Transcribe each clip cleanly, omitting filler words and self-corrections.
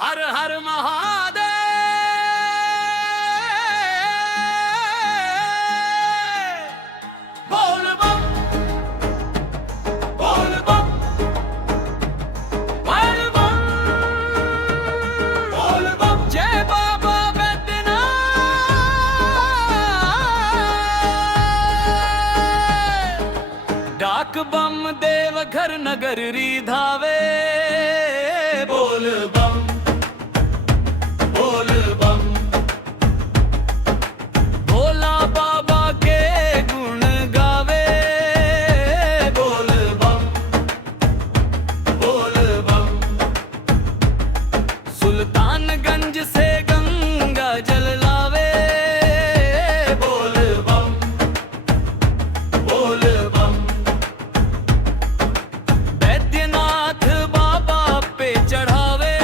हर हर महादेव बोल बम बोल बम बोल बम बोल बम जय बाबा बैद्यनाथ डाक बम देव घर नगर री धावे बोल बम बोल बम भोला बाबा के गुण गावे बोल बम बोल बम सुल्तानगंज से गंगा जल लावे बोल बम बोल बम बैद्यनाथ बाबा पे चढ़ावे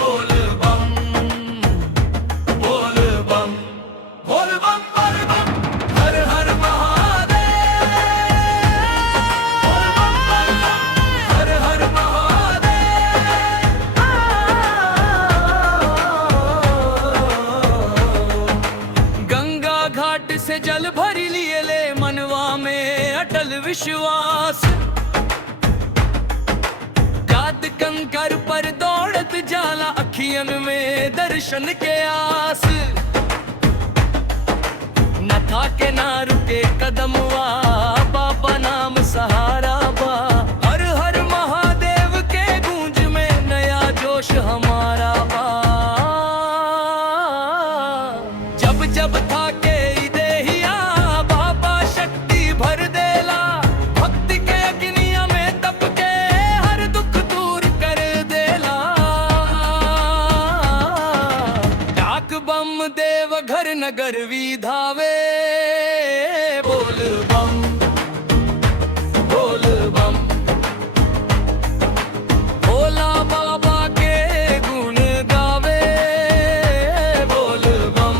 बोल बम बोल बम बोल बम बोल बम हर हर महादेव बोल बम हर हर महादेव गंगा घाट से जल भरी लिए ले मनवा में अटल विश्वास गाद कंकर पर दौड़त जाला अखियन में दर्शन के आस न थाके ना रुके कदमवा बाबा नाम सहारा बा हर हर महादेव के गूंज में नया जोश हमारा बा जब जब थाके देहिया बाबा शक्ति भर देला भक्ति के अग्निया में तप के हर दुख दूर कर देला डाक बम देव घर नगर वी धावे बोल बम बोल बम भोला बाबा के गुण गावे बोल बम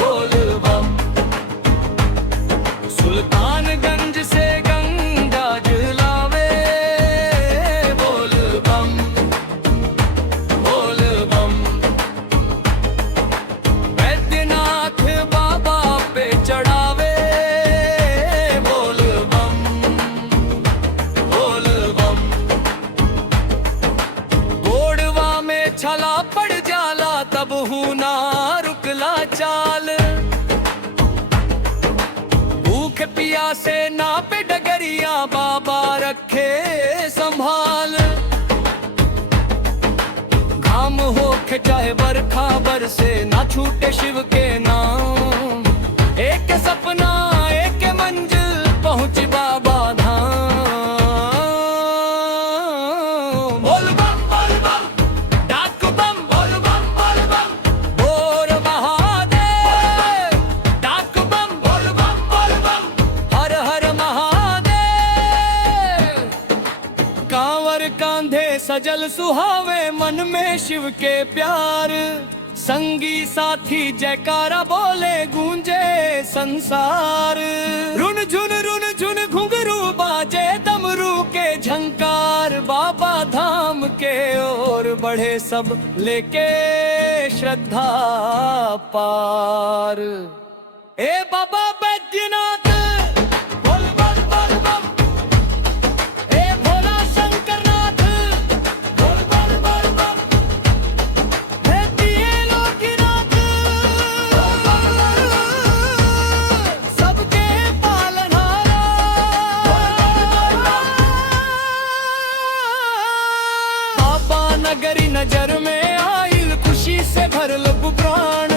बोल बम सुल्तानगंज से गंगा जलावे बोल बम बोल बम बैद्यनाथ बाबा पे चढ़ावे बोल बम बोल बम गोड़वा में छला पड़ जाला तब हूँ ना रुकला चाल भूख प्यासे ना पे डगरिया बाबा रखे संभाल घाम होके चाहे बरखा बरसे ना छूटे शिव के नाम एक सपना एक मंजिल पहुंच बाबा धाम बोल बम डाक बम बोल बम बोल महादेव डाक बम बोल बम हर हर महादेव कांवर कांधे सजल सुहावे मन में शिव के प्यार संगी साथी जयकारा बोले गूंजे संसार रुन झुन घुंघरू बाजे डमरू के झंकार बाबा धाम के ओर बढ़े सब लेके श्रद्धा पार ए बाबा बैद्यनाथ बोल बम ए भोला शंकरनाथ बोल बम हे दिए लोकीनाथ सबके पालनहारा बाबा नगरी नजर में आइल खुशी से भरल प्राण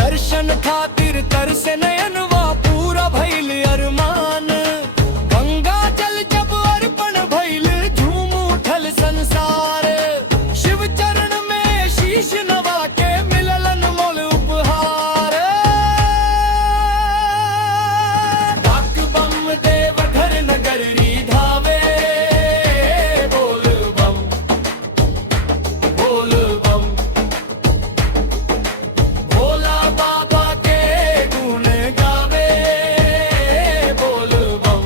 दर्शन खातिर तरसे नयनवा पूरा भइल अरमान गंगा जल जब अर्पण भइल झूम उठल संसार शिव चरण में शीश नवा के मिलल अनमोल उपहार डाक बम देव घर नगर री धावे बोल बम भोला बाबा के गुण गावे बोल बम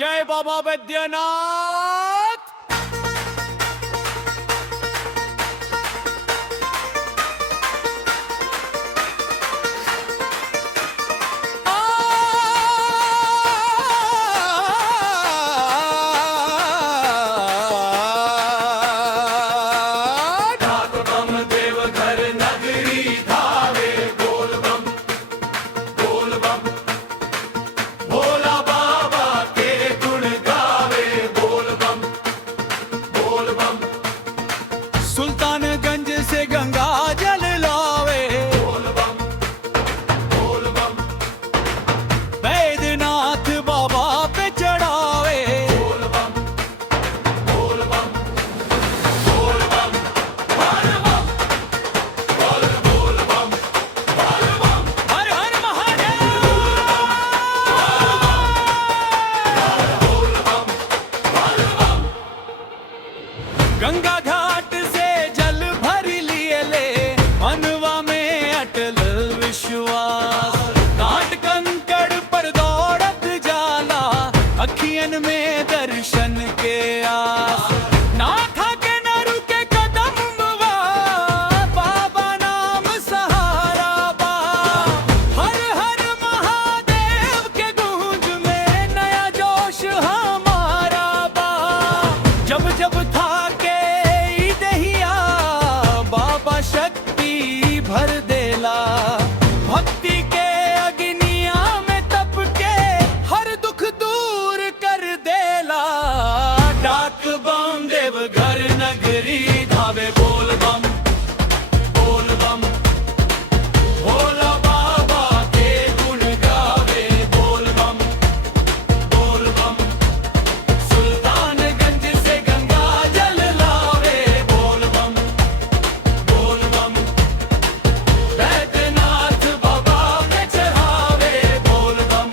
जय बाबा वैद्यनाथ। सुल्तानगंज से गंगा जल लावे, वैद्यनाथ बाबा पे चढ़ावे। हर हर महादेव। गंगा घाट से जल भर लिए ले, मनवा में अटल विश्वास। काट कंकड़ पर दौड़त जाला, अखियन में दर्शन के आस। ना थके न रुके कदम बा, बाबा नाम सहारा बा। हर हर महादेव के गूंज में नया जोश हमारा बा। जब जब था शक्ति भर देला, भक्ति के अग्निया में तप के हर दुख दूर कर देला। डाक बम देव घर नगरी धावे, बोल बम बोल बम। भोला बाबा के गुण गावे, बोल बम बोल बम। सुल्तानगंज से गंगा जल लावे, बोल बम बोल बम। वैद्यनाथ बाबा पे चढ़ावे, बोल बम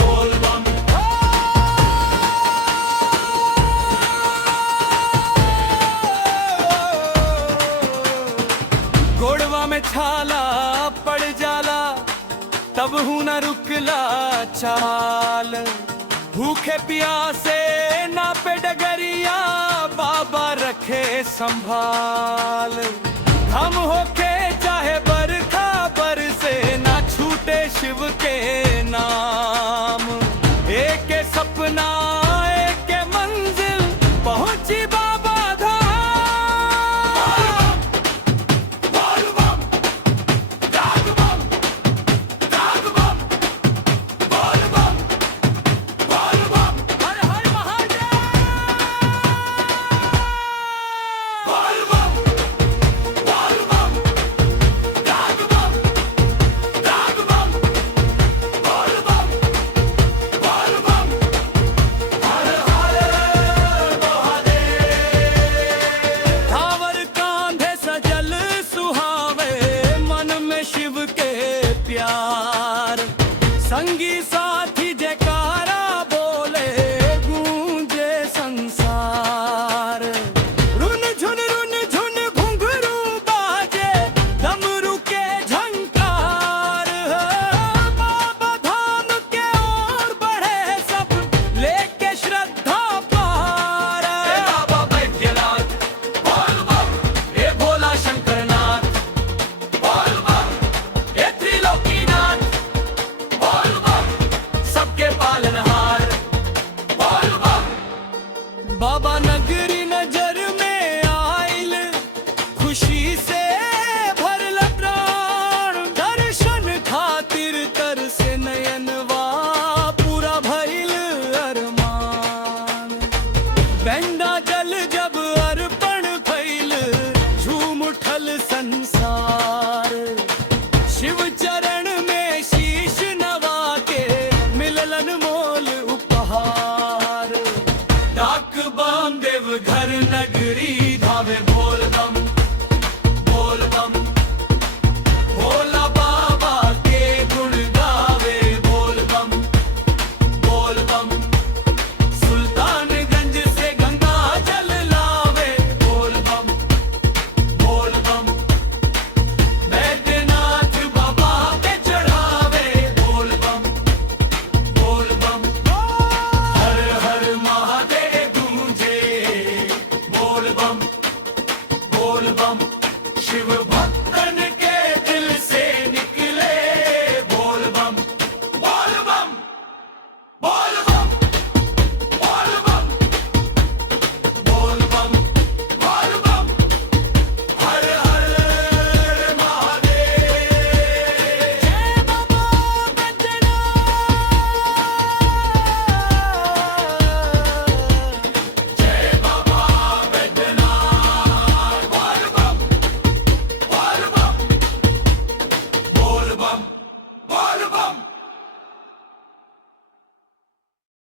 बोल बम। गोड़वा में छाला पड़ जाला, तब हूँ न रुकला चाल। भूखे प्यासे ना पे डगरिया, बाबा रखे संभाल। हम होके चाहे बरखा बरसे, ना छूटे शिव के नाम।